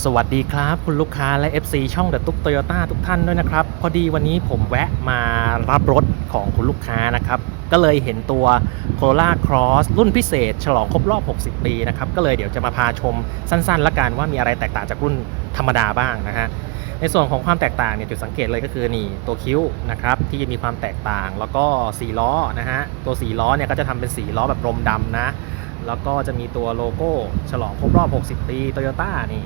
สวัสดีครับคุณลูกค้าและ FC ช่องเดอะตุ๊กโตโยต้าทุกท่านด้วยนะครับ พอดีวันนี้ผมแวะมารับรถของคุณลูกค้านะครับ ก็เลยเห็นตัว Corolla Cross รุ่นพิเศษ ฉลองครบรอบ 60 ปีนะครับ ก็เลยเดี๋ยวจะมาพาชมสั้นๆ ละกันว่ามีอะไรแตกต่างจากรุ่นธรรมดาบ้างนะฮะในส่วนของความแตกต่างเนี่ยจุดสังเกตเลยก็คือนี่ตัวคิ้วนะครับที่จะมีความแตกต่างแล้วก็สีล้อนะฮะตัวสีล้อเนี่ยก็จะทำเป็นสีล้อแบบรมดำนะแล้วก็จะมีตัวโลโก้ฉลองครบรอบ 60 ปีโตโยต้านี่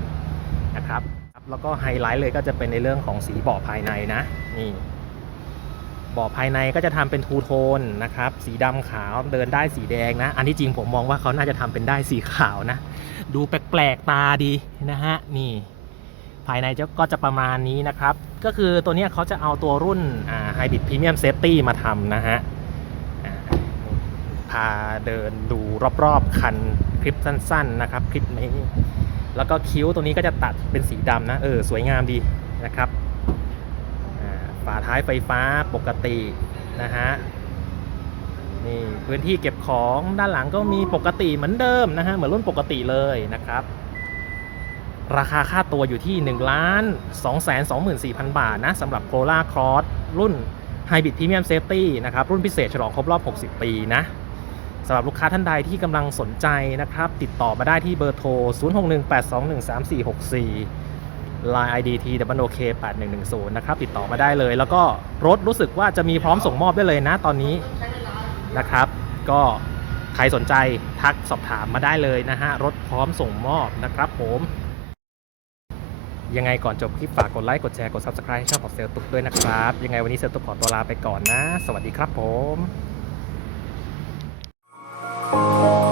นะครับ แล้วก็ไฮไลท์เลยก็จะเป็นในเรื่องของสีเบาะภายในนะ นี่เบาะภายในก็จะทำเป็นทูโทนนะครับ สีดำขาวเดินได้สีแดงนะ อันที่จริงผมมองว่าเขาน่าจะทำเป็นได้สีขาวนะ ดูแปลกๆตาดีนะฮะ นี่ ภายในจะก็จะประมาณนี้นะครับ ก็คือตัวนี้เขาจะเอาตัวรุ่นไฮบริดพรีเมียมเซฟตี้มาทำนะฮะพาเดินดูรอบๆคันคลิปสั้น ๆ นะครับ คลิปนี้ แล้วก็คิ้วตัวนี้ก็จะตัดเป็นสีดำนะ เออ สวยงามดีนะครับฝาท้ายไฟฟ้าปกตินะฮะนี่พื้นที่เก็บของด้านหลังก็มีปกติเหมือนเดิมนะฮะเหมือนรุ่นปกติเลยนะครับ ราคาค่าตัวอยู่ที่1ล้าน2 2 4 0 0 0 บาทนะสำหรับ Corolla Cross รุ่น Hybrid Premium Safety นะครับรุ่นพิเศษฉลองครบรอบ 60 ปีนะ สำหรับลูกค้าท่านใดที่กำลังสนใจนะครับ ติดต่อมาได้ที่เบอร์โทร 0618213464 Line ID T W O K 8110นะครับ ติดต่อมาได้เลย แล้วก็รถรู้สึกว่าจะมีพร้อมส่งมอบได้เลยนะตอนนี้นะครับ ก็ใครสนใจทักสอบถามมาได้เลยนะฮะ รถพร้อมส่งมอบนะครับผมยังไงก่อนจบคลิปฝากกดไลค์ กดแชร์ กด Subscribe ให้ช่องของเซลตุกด้วยนะครับ ยังไงวันนี้เซลตุกขอตัวลาไปก่อนนะ สวัสดีครับผม Bye.